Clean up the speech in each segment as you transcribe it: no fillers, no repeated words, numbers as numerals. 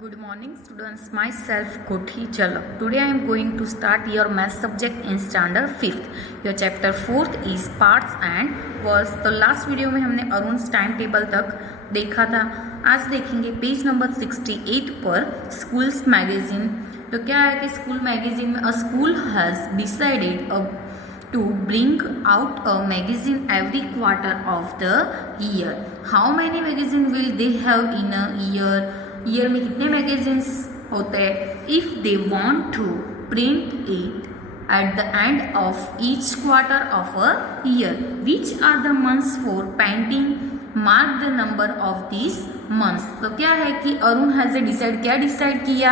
Good morning students, myself Kothi Chalak. Today I am going to start your math subject in standard 5th. Your chapter 4th is parts and words. तो last video में हमने अरुण्स time table तक देखा था. आज देखेंगे page number 68 पर schools magazine. तो क्या है कि स्कूल मैगजीन में अ school has decided to bring out a magazine every quarter of the year. How many magazine will they have in a year? Year में कितने मैगजीन्स होते हैं? If they want to print it at the end of each quarter of a year, which are the months for painting, mark the number of this months. तो क्या है कि Arun has a decide, क्या decide किया?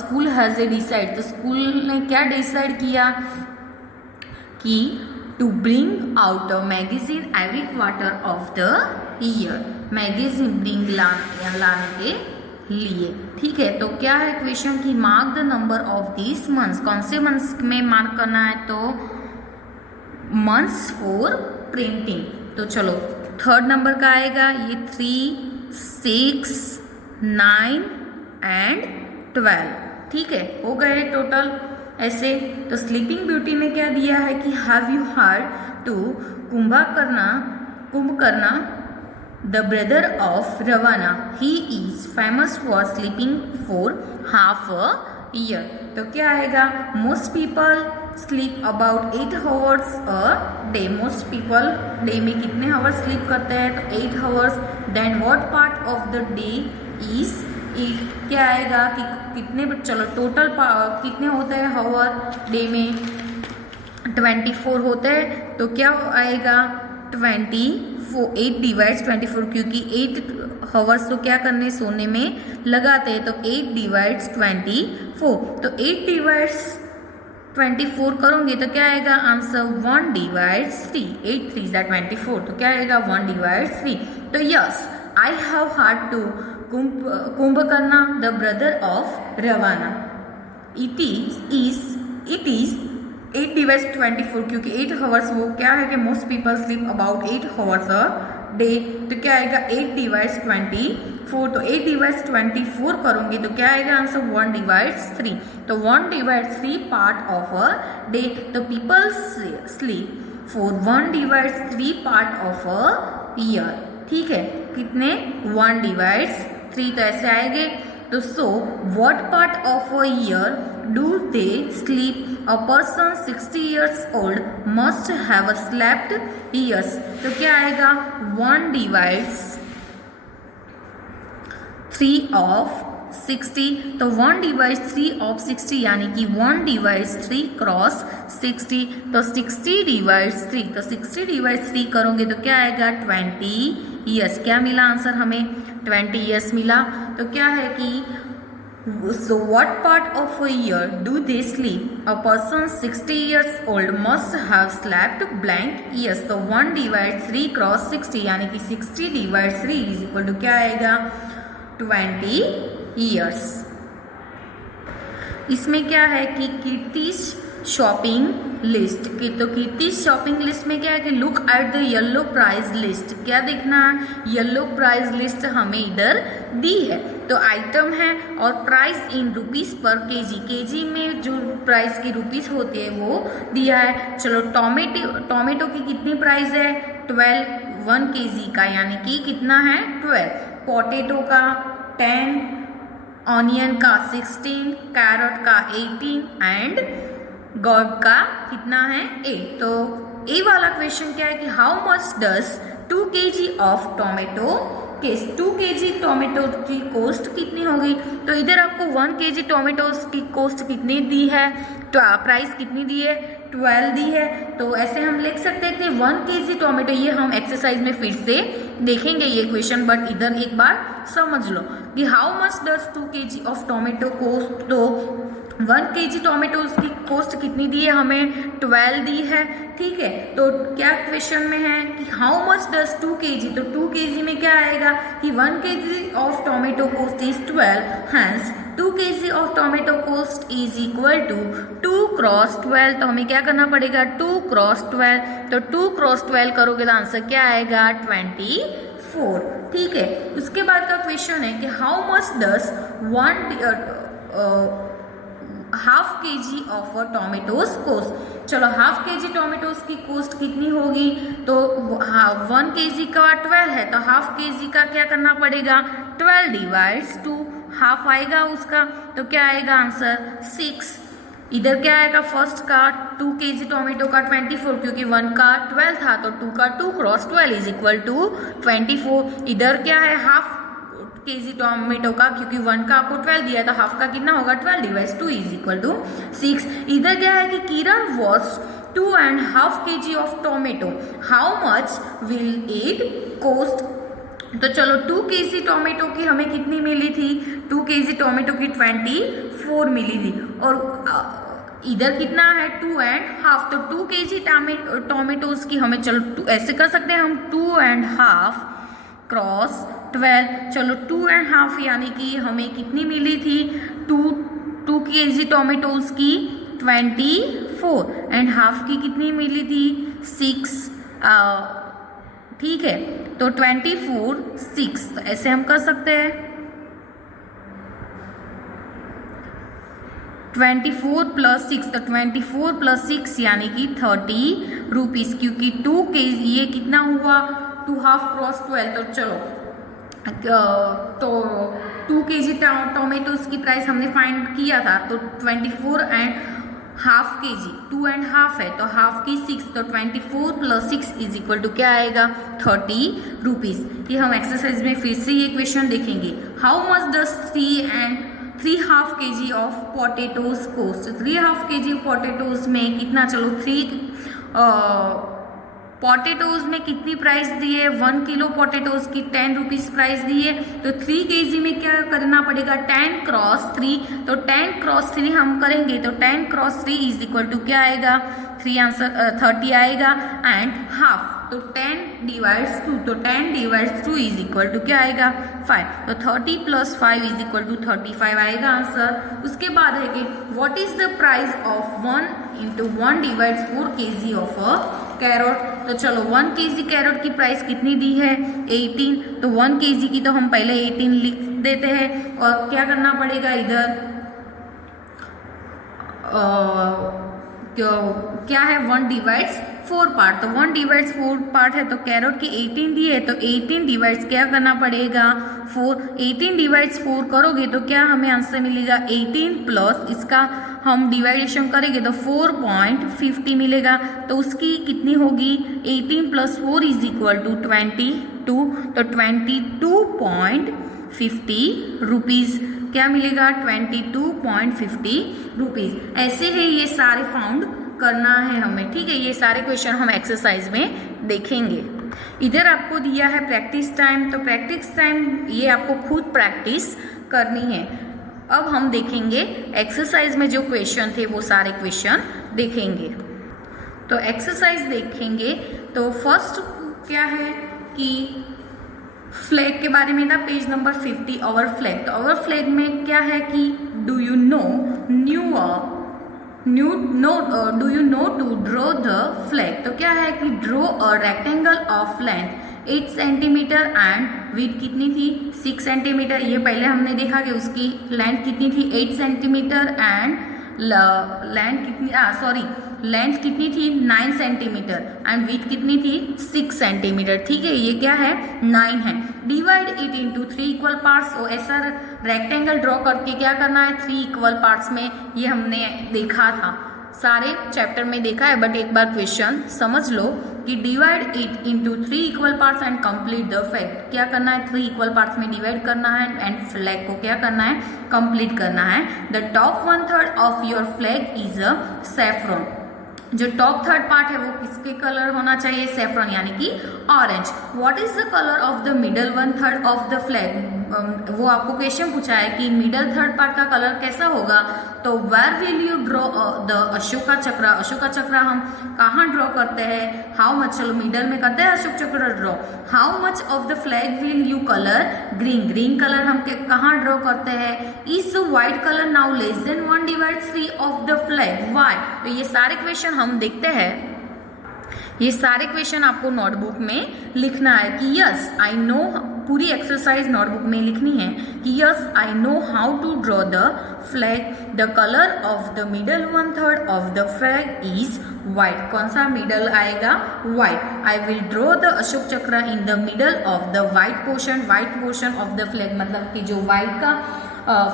School has a decide, तो school ने क्या decide किया कि to bring out a magazine every quarter of the year. Magazine bring लाने के लिए. ठीक है, तो क्या है क्वेश्चन की mark the number of this months. कौन से मंथ्स में मार्क करना है? तो मंथ्स फॉर प्रिंटिंग. तो चलो थर्ड नंबर का आएगा ये 3, 6, 9 एंड 12. ठीक है, हो गए टोटल ऐसे. तो स्लीपिंग ब्यूटी में क्या दिया है कि have you heard to Kumbhakarna the brother of Ravana, he is famous for sleeping for half a year. तो क्या आएगा? Most people sleep about 8 hours a day. Most people day में कितने आवर्स स्लीप करते हैं? तो 8 hours. Then what part of the day is it. क्या आएगा कि कितने, चलो टोटल कितने होते हैं आवर डे में? 24 होते हैं. तो क्या आएगा? 24. 8 डिवाइड्स 24, क्योंकि 8 आवर्स तो क्या करने, सोने में लगाते हैं. तो 8 डिवाइड्स 24. तो 8 डिवाइड्स 24 करोगे तो क्या आएगा आंसर? 1 डिवाइड्स 3. 8 3 is 24. तो क्या आएगा? 1 डिवाइड्स 3. तो yes, I have heard to Kumbhakarna the brother of Ravana. It is 8 divides 24, क्योंकि 8 आवर्स वो क्या है कि most people sleep about 8 hours a day. तो क्या आएगा? 8 डिवाइड्स 24. तो 8 डिवाइड्स 24 करोगे तो क्या आएगा आंसर? 1 डिवाइड्स 3. तो 1 divides 3 part of a day. तो people sleep for 1 divides 3 part of a year. ठीक है, कितने? 1 डिवाइड्स 3. तो ऐसे आएंगे. तो so what part of a year do they sleep? A person 60 years old must have slept years. तो क्या आएगा? 1 डिवाइड्स 3 ऑफ 60. तो 1 डिवाइड्स 3 ऑफ 60 यानी कि 1 डिवाइड्स 3 क्रॉस 60. तो 60 डिवाइड्स 3. तो 60 डिवाइड्स 3 करोगे तो क्या आएगा? 20 ईयर्स. क्या मिला आंसर हमें? 20 ईयर्स मिला. तो क्या है कि so what part of a year do they sleep? A person 60 years old must have slept blank years. तो 1 डिवाइड 3 क्रॉस 60 यानी कि 60 डिवाइड 3 इज इक्वल टू क्या आएगा? 20 ईयर्स. इसमें क्या है कि कीर्तिस शॉपिंग लिस्ट की. तो कीर्तिस शॉपिंग लिस्ट में क्या है कि look at the yellow price list. क्या देखना है? येलो प्राइस लिस्ट हमें इधर दी है. तो आइटम है और प्राइस इन रुपीस पर केजी. केजी में जो प्राइस की रुपीस होती है वो दिया है. चलो टोमेटो की कितनी प्राइस है? 12. 1 केजी का यानी कि कितना है? 12. पोटैटो का 10, ऑनियन का 16, कैरेट का 18 एंड गॉड का कितना है? 8. तो ए वाला क्वेश्चन क्या है कि how much does 2 kg of tomato case. 2 kg tomato की कॉस्ट कितनी होगी? तो इधर आपको 1 kg टोमेटोज की कॉस्ट कितनी दी है? तो प्राइस कितनी दी है? 12 दी है. तो ऐसे हम लिख सकते हैं कि 1 kg टोमेटो. ये हम एक्सरसाइज में फिर से देखेंगे ये क्वेश्चन, बट इधर एक बार समझ लो कि how much does 2 kg of tomato cost. तो 1 kg टोमेटोज की कॉस्ट कितनी दी है हमें? 12 दी है. ठीक है, तो क्या क्वेश्चन में है कि हाउ मच डज 2 kg. तो 2 kg में क्या आएगा कि 1 kg of tomato cost is 12. Hence 2 kg of tomato cost is equal to 2 cross 12. तो हमें क्या करना पड़ेगा? 2 क्रॉस 12. तो 2 क्रॉस 12 करोगे तो आंसर क्या आएगा? 24. ठीक है। उसके बाद का क्वेश्चन है कि हाउ मच डस हाफ के जी ऑफ टोमेटोज कोस्ट। चलो हाफ के जी टोमेटोज की कोस्ट कितनी होगी, तो 1 kg का 12 है, तो हाफ के जी का क्या करना पड़ेगा, 12 डिवाइड्स 2, हाफ आएगा उसका, तो क्या आएगा आंसर 6। इधर क्या आएगा, फर्स्ट का 2 kg टोमेटो का 24, क्योंकि 1 का 12 था, तो 2 का 2 क्रॉस 12 इज इक्वल टू 24। इधर क्या है, हाफ kg टोमेटो का, क्योंकि 1 का आपको 12 दिया है, तो हाफ का कितना होगा, 12 डिवाइड्स 2 इज इक्वल टू 6। इधर क्या है कि Kiran was 2.5 kg of tomato, how much will it cost. तो चलो 2 kg टोमेटो की हमें कितनी मिली थी, 2 kg टोमेटो की 24 मिली थी, और इधर कितना है 2.5, तो 2 kg टोमेटोज की हमें, चलो ऐसे कर सकते हैं हम, 2.5 क्रॉस 12, चलो 2.5 यानी कि हमें कितनी मिली थी, 2 kg टोमेटोज की 24 एंड हाफ की कितनी मिली थी 6, ठीक है, तो 24 6, तो ऐसे हम कर सकते हैं 24 + 6, तो 24 + 6 यानी कि 30 रुपीज़, क्योंकि 2 kg ये कितना हुआ 2.5 क्रॉस 12, तो चलो तो 2 kg टोमेटोज की प्राइस हमने फाइंड किया था, तो 24.5 kg 2.5 है, तो हाफ की 6, तो 24 + 6 इज इक्वल टू क्या आएगा 30 रुपीज़। ये हम एक्सरसाइज में फिर से ये क्वेश्चन देखेंगे, how much does 3.5 kg of potatoes cost. 3.5 kg potatoes में कितना, चलो 3 पोटेटोज में कितनी प्राइस दी है, 1 किलो पोटेटोज की 10 रुपीज़ प्राइस दी है, तो 3 kg में क्या करना पड़ेगा 10 क्रॉस 3, तो 10 क्रॉस 3 हम करेंगे, तो 10 क्रॉस 3 इज इक्वल टू क्या आएगा 3 आंसर 30 आएगा, एंड हाफ, तो 10 डिवाइड्स 2, तो 10 डिवाइड्स 2 इज इक्वल टू क्या आएगा 5, तो 30 + 5 इज इक्वल टू 35 आएगा आंसर। उसके बाद है कि what is the price of 1 × 1 divides 4 kg of a carrot. तो चलो 1 kg कैरोट की प्राइस कितनी दी है 18, तो 1 kg की तो हम पहले 18 लिख देते हैं, और क्या करना पड़ेगा इधर क्या है 1 डिवाइड्स 4 पार्ट, तो 1 डिवाइड्स 4 पार्ट है, तो कैरोट की 18 दी है, तो 18 डिवाइड्स क्या करना पड़ेगा 4, 18 डिवाइड्स 4 करोगे तो क्या हमें आंसर मिलेगा 18 प्लस इसका हम डिवाइडेशन करेंगे तो 4.50 मिलेगा, तो उसकी कितनी होगी 18 + 4 इज इक्वल टू 22, तो 22.50 रुपीज़ क्या मिलेगा 22.50 रुपीज़। ऐसे ही ये सारे फाउंड करना है हमें, ठीक है। ये सारे क्वेश्चन हम एक्सरसाइज में देखेंगे। इधर आपको दिया है प्रैक्टिस टाइम, तो प्रैक्टिस टाइम ये आपको खुद प्रैक्टिस करनी है। अब हम देखेंगे एक्सरसाइज में जो क्वेश्चन थे वो सारे क्वेश्चन देखेंगे। तो एक्सरसाइज देखेंगे तो फर्स्ट क्या है कि फ्लैग के बारे में था, पेज नंबर 50 आवर फ्लैग। तो आवर फ्लैग में क्या है कि do you know do you know to draw the flag. तो क्या है कि draw a rectangle of length 8 centimetre and width कितनी थी 6 सेंटीमीटर। ये पहले हमने देखा कि उसकी लेंथ कितनी थी 8 सेंटीमीटर एंड लेंथ कितनी थी 9 सेंटीमीटर एंड विड्थ कितनी थी 6 सेंटीमीटर, ठीक है। ये क्या है 9 है। Divide it into 3 equal parts. तो ऐसा रेक्टेंगल ड्रॉ करके क्या करना है 3 इक्वल पार्ट्स में, ये हमने देखा था, सारे चैप्टर में देखा है, बट एक बार क्वेश्चन समझ लो कि divide it into 3 equal parts and complete the flag. क्या करना है 3 इक्वल पार्ट्स में डिवाइड करना है एंड फ्लैग को क्या करना है कंप्लीट करना है। The top 1/3 of your flag is a saffron. जो टॉप 3rd पार्ट है वो किसके कलर होना चाहिए सैफ्रॉन यानी कि orange. What is the colour of the middle 1/3 of the flag. वो आपको क्वेश्चन पूछा है कि मिडल 3rd पार्ट का कलर कैसा होगा। तो where will you draw the Ashoka Chakra. Ashoka चक्र हम कहाँ ड्रॉ करते हैं, हाउ मच, चलो मिडल में करते हैं अशोक चक्र draw. How much of the flag will you colour green. Green colour हम कहाँ ड्रॉ करते हैं। Is white colour now less than 1/3 of the flag, why. तो ये सारे क्वेश्चन हम देखते हैं। ये सारे क्वेश्चन आपको नोटबुक में लिखना है कि यस आई नो पूरी एक्सरसाइज नोटबुक में लिखनी है कि yes I know how to draw the flag, the colour of the middle 1/3 of the flag is white. कौन सा मिडल आएगा? White. I will draw the Ashok Chakra in the middle of the white portion of the flag, मतलब कि जो white का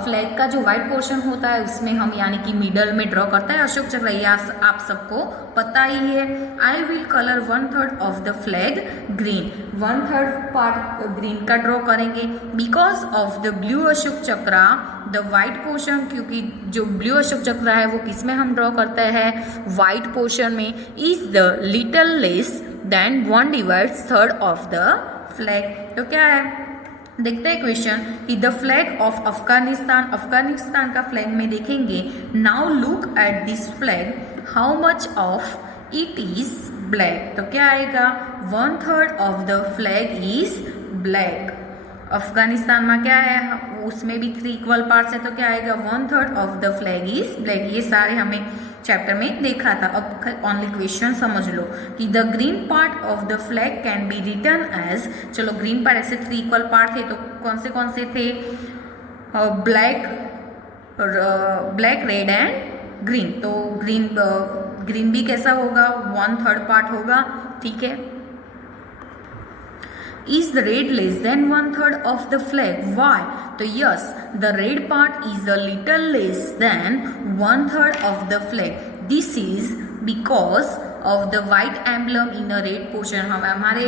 flag का जो white portion होता है उसमें हम यानी कि मिडल में ड्रॉ करता है अशोक चक्र, ये आप सबको पता ही है। I will colour 1/3 of the flag green, 1/3 part green का ड्रॉ करेंगे। Because of the blue Ashok चक्र द वाइट पोर्शन, क्योंकि जो ब्लू अशोक चक्र है वो किस में हम ड्रॉ करते हैं? वाइट पोर्शन में। Is the little less than 1/3 of the flag. तो क्या है, देखते हैं क्वेश्चन कि the flag of Afghanistan, Afghanistan का फ्लैग में देखेंगे। Now look at this flag, how much of it is black. तो क्या आएगा? 1/3 of the flag is black. Afghanistan में क्या है, उसमें भी 3 इक्वल पार्ट्स है, तो क्या आएगा? 1/3 of the flag is black. ये सारे हमें चैप्टर में देखा था। अब ओनली क्वेश्चन समझ लो कि the green part of the flag can be written as, चलो ग्रीन पार्ट ऐसे 3 इक्वल पार्ट थे, तो कौन से थे? Black red and green. तो ग्रीन भी कैसा होगा? 1/3 पार्ट होगा, ठीक है। Is the red less than 1/3 of the flag? Why? तो yes, the red part is a little less than 1/3 of the flag. This is because of the white emblem in a red portion. हमारे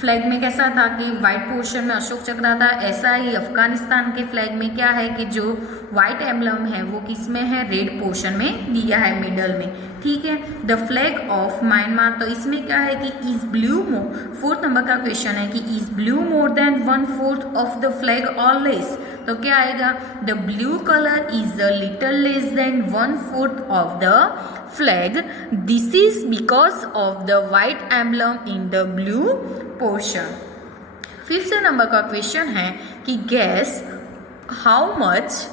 flag में कैसा था कि white portion में अशोक चक्र था, ऐसा ही अफगानिस्तान के फ्लैग में क्या है कि जो वाइट एम्बलम है वो किस में है? रेड पोर्शन में दिया है, मिडल में, ठीक है। द फ्लैग ऑफ म्यांमार, तो इसमें क्या है कि is blue more, 4th number का क्वेश्चन है कि is blue more than 1/4 of the flag और लेस। तो क्या आएगा? The blue colour is a little less than 1/4 of the flag. This is because of the white emblem in the blue portion. 5th number का question है कि gas how much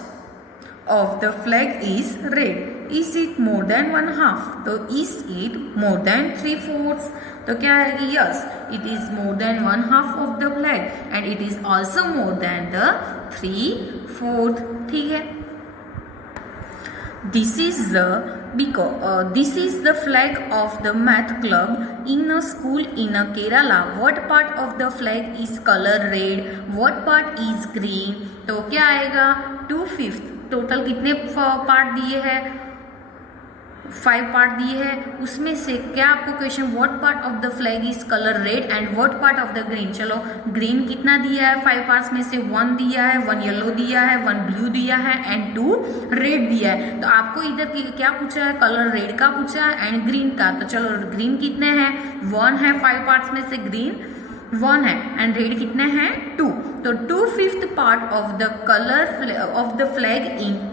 of the flag is red, is it more than 1/2? तो is it more than 3/4? तो क्या है कि yes it is more than 1/2 of the flag and it is also more than the 3/4, ठीक है। This is the flag of the math club in a school in a Kerala. What part of the flag is color red? What part is green? तो क्या आएगा? 2/5। Total कितने part दिए हैं? 5 part दिए हैं। उसमें से क्या आपको question, what part of the flag is colour red and what part of the green. चलो ग्रीन कितना दिया है? 5 पार्ट्स में से 1 दिया है, 1 येलो दिया है, 1 ब्लू दिया है एंड 2 रेड दिया है। तो आपको इधर क्या पूछा है? कलर रेड का पूछा है एंड ग्रीन का। तो चलो ग्रीन कितने हैं? 1 है, 5 पार्ट्स में से ग्रीन 1 है एंड रेड कितने हैं? 2। तो 2/5 part of the colour of the flag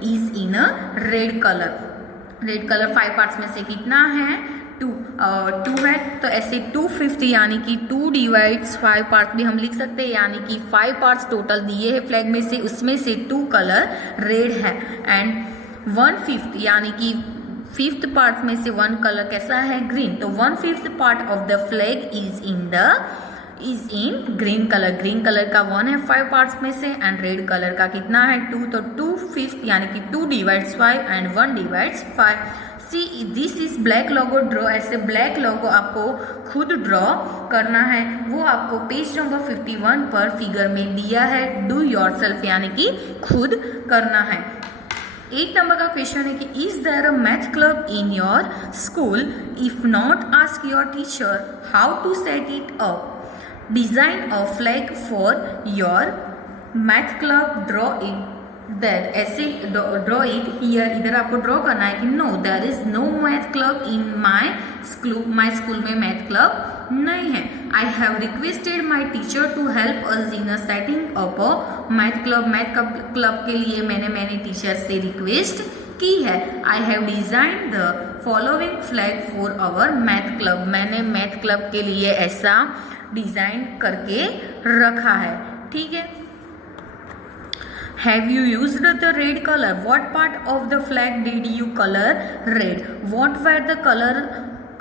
is in a red colour. Red colour 5 parts में से कितना है? 2 है। तो ऐसे 2/5 यानी कि 2/5 पार्ट भी हम लिख सकते हैं, यानी कि 5 पार्ट्स टोटल दिए हैं फ्लैग में से, उसमें से 2 कलर रेड है एंड 1/5 यानी कि 5th पार्ट में से 1 कलर कैसा है? ग्रीन। तो 1/5 part of the flag is in green colour. Green colour का 1 है 5 पार्ट्स में से एंड रेड कलर का कितना है? 2। तो 2/5 यानी कि 2/5 and 1/5। See this is black logo draw. ऐसे ब्लैक लोगो आपको खुद ड्रॉ करना है, वो आपको पेज नंबर 51 पर फिगर में दिया है। डू योरसेल्फ यानी कि खुद करना है। 8 नंबर का क्वेश्चन है कि is there a math club in your school? If not ask your teacher how to set it up. Design a flag for your math club, draw it there. ऐसे draw it here, इधर आपको draw करना है कि no there is no math club in my school में math club नहीं है। I have requested my teacher to help us in setting up a math club. Math club के लिए मैंने टीचर से रिक्वेस्ट की है। I have design the following flag for our math club. मैंने मैथ क्लब के लिए ऐसा डिजाइन करके रखा है, ठीक है। Have you used the red color? What part of the flag did you color red? What were the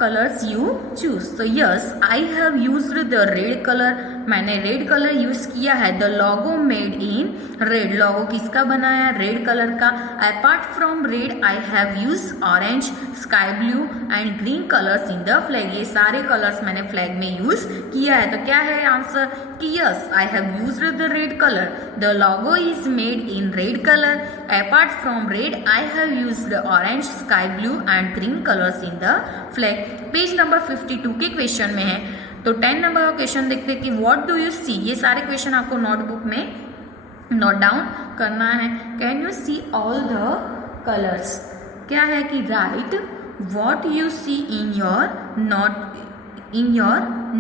colours you choose. तो yes I have used the red colour, मैंने रेड कलर यूज किया है। The logo made in red, logo किसका बनाया? Red colour का। Apart from red I have use orange, sky blue and green colours in the flag, ये सारे colours मैंने flag में यूज किया है। तो क्या है आंसर कि yes I have used the red colour, the logo is made in red colour. Apart from red I have used orange, sky blue and green colours in the flag. Page number 52 के question में है। तो 10 number का question देखते हैं कि what do you see, ये सारे क्वेश्चन आपको नोटबुक में नोट डाउन करना है। Can you see all the colours, क्या है कि right what you see in your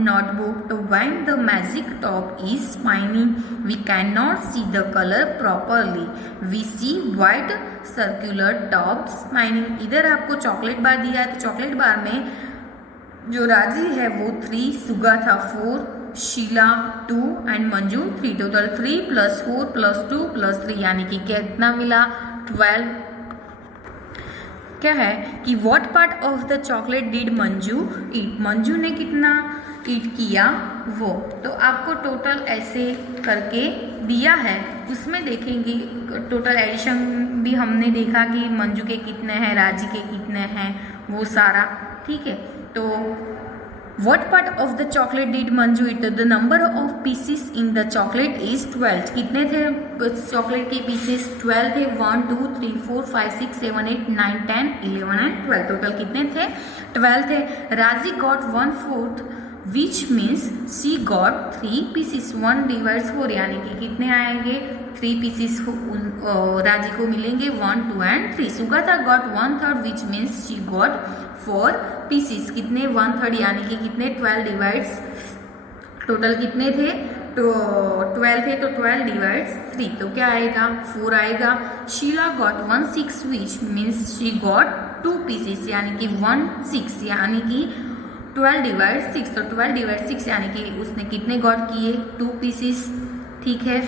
notebook. तो when the magic top is spinning we cannot see the color properly, we see white circular top spinning। इधर आपको chocolate bar दिया है, तो chocolate bar में जो राजी है वो 3, सुगा था 4, शीला 2 एंड मंजू 3, टोटल 3 + 4 + 2 + 3 यानी कि कितना मिला? 12। क्या है कि what part of the chocolate did Manju eat, Manju ने कितना ईट किया वो। तो आपको टोटल ऐसे करके दिया है, उसमें देखेंगे टोटल एडिशन भी हमने देखा कि मंजू के कितने हैं, राजी के कितने हैं, वो सारा ठीक है। तो what part of the chocolate did Manju eat, the number of pieces in the chocolate is 12, कितने थे चॉकलेट के पीसेस? 12 थे। 1 2 3 4 5 6 7 8 9 10 11 एंड 12, टोटल कितने थे? 12 थे। राजी got 1/4 which means she got 3 pieces, 1 / 4 यानी कि कितने आएंगे? 3 पीसेस राजी को मिलेंगे, 1 2 and 3। Sugata got 1/3 which means she got 4 pieces, कितने? 1/3 यानी कि कितने? 12 डिवाइड्स, टोटल कितने थे? तो 12 थे, तो 12 / 3, तो क्या आएगा? 4 आएगा। Sheela got 1/6 which means she got 2 pieces यानी कि 1/6 यानी कि 12 / 6, तो 12 / 6 यानी कि उसने कितने गॉट किए? 2 पीसेस, ठीक है।